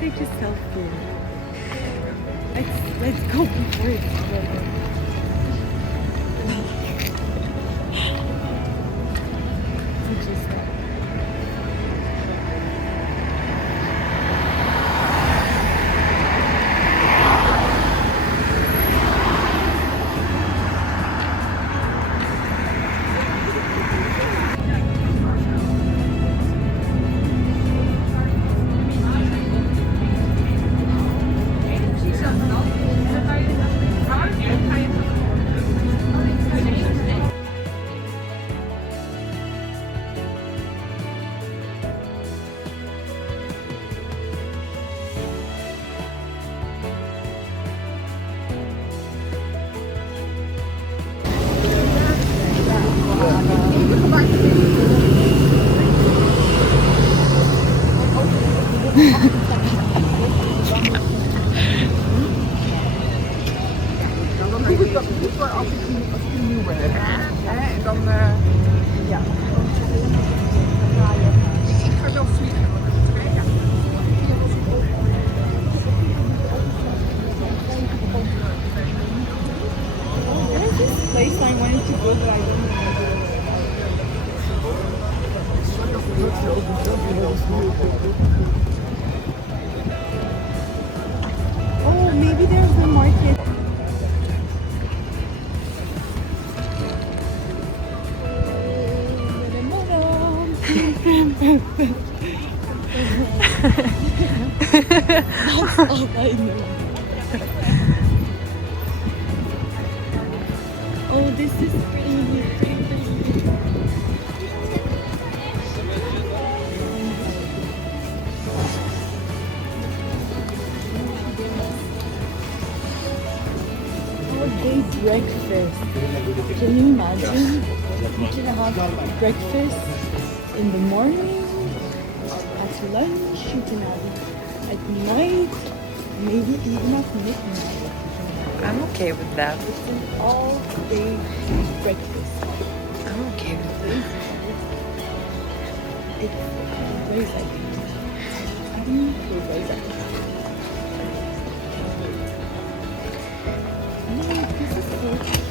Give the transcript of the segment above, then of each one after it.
Take a selfie. Let's go before it's over. Place I wanted to go, but I didn't go. Oh, maybe there's a market. That's all I know. Oh, this is pretty. All-day breakfast. Can you imagine? You can have breakfast in the morning, at lunch, you can have it at night, maybe even at midnight. I'm okay with that. It's an all-day breakfast. I'm okay with that. It's very exciting. It's very exciting. No, this is so cute.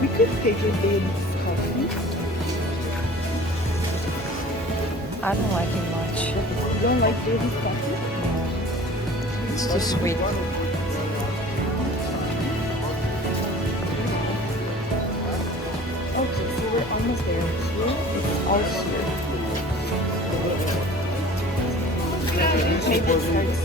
We could take a day coffee. I don't like it much. You don't like baby's coffee? No. It's too sweet. Okay, so we're almost there. Here it's all sweet. Maybe it starts.